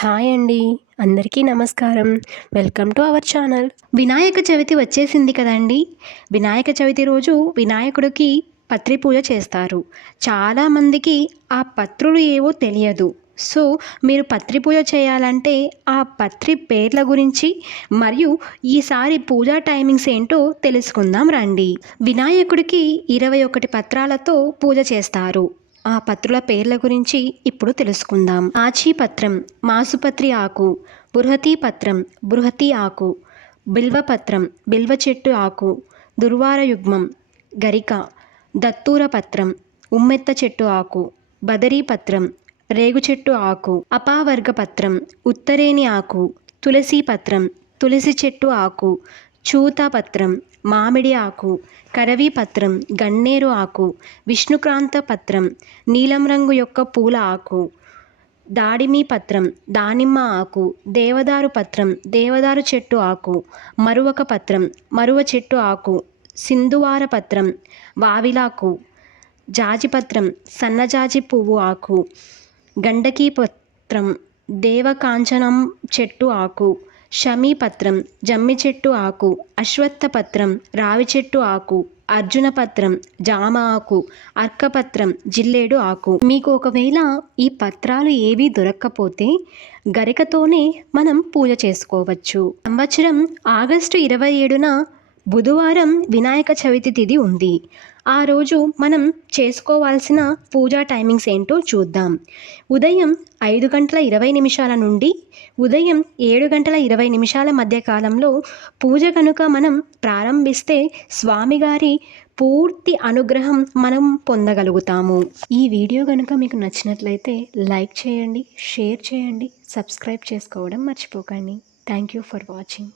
Hi అండి. అందరికీ నమస్కారం. Welcome to our channel. Vinayaka Chavithi వచ్చేసింది కదండీ! వినాయక చవితి రోజు వినాయకుడికి పత్రి పూజ చేస్తారు. చాలామందికి ఆ పత్రులు ఏవో తెలియదు. సో, మీరు పత్రి పూజ చేయాలంటే ఆ పత్రి పేర్ల గురించి మరియు ఈసారి పూజా టైమింగ్స్ ఏంటో తెలుసుకుందాం రండి. వినాయకుడికి 21 పత్రాలతో పూజ చేస్తారు. ఆ పత్రుల పేర్ల గురించి ఇప్పుడు తెలుసుకుందాం. ఆచీపత్రం, మాసుపత్రి ఆకు, బృహతి పత్రం, బృహతి ఆకు, బిల్వపత్రం, బిల్వ చెట్టు ఆకు, దుర్వార యుగ్మం, గరిక, దత్తూర పత్రం, ఉమ్మెత్త చెట్టు ఆకు, బదరీ పత్రం, రేగు చెట్టు ఆకు, అపావర్గ పత్రం, ఉత్తరేణి ఆకు, తులసి పత్రం, తులసి చెట్టు ఆకు, చూత పత్రం, మామిడి ఆకు, కరవీ పత్రం, గన్నేరు ఆకు, విష్ణుక్రాంత పత్రం, నీలం రంగు యొక్క పూల ఆకు, దాడిమి పత్రం, దానిమ్మ ఆకు, దేవదారు పత్రం, దేవదారు చెట్టు ఆకు, మరువక పత్రం, మరువ చెట్టు ఆకు, సింధువార పత్రం, వావిలాకు, జాజిపత్రం, సన్నజాజి పువ్వు ఆకు, గండకీ పత్రం, దేవకాంచనం చెట్టు ఆకు, షమీపత్రం, జమ్మి చెట్టు ఆకు, అశ్వత్థ పత్రం, రావి చెట్టు ఆకు, అర్జున పత్రం, జామ ఆకు, అర్కపత్రం, జిల్లేడు ఆకు. మీకు ఒకవేళ ఈ పత్రాలు ఏవీ దొరక్కపోతే గరికతోనే మనం పూజ చేసుకోవచ్చు. సంవత్సరం ఆగస్టు 27న బుధవారం వినాయక చవితి తిథి ఉంది. ఆ రోజు మనం చేసుకోవాల్సిన పూజా టైమింగ్స్ ఏంటో చూద్దాం. ఉదయం 5:20 నుండి ఉదయం 7:20 మధ్య కాలంలో పూజ కనుక మనం ప్రారంభిస్తే స్వామిగారి పూర్తి అనుగ్రహం మనం పొందగలుగుతాము. ఈ వీడియో కనుక మీకు నచ్చినట్లయితే లైక్ చేయండి, షేర్ చేయండి, సబ్స్క్రైబ్ చేసుకోవడం మర్చిపోకండి. Thank you for watching.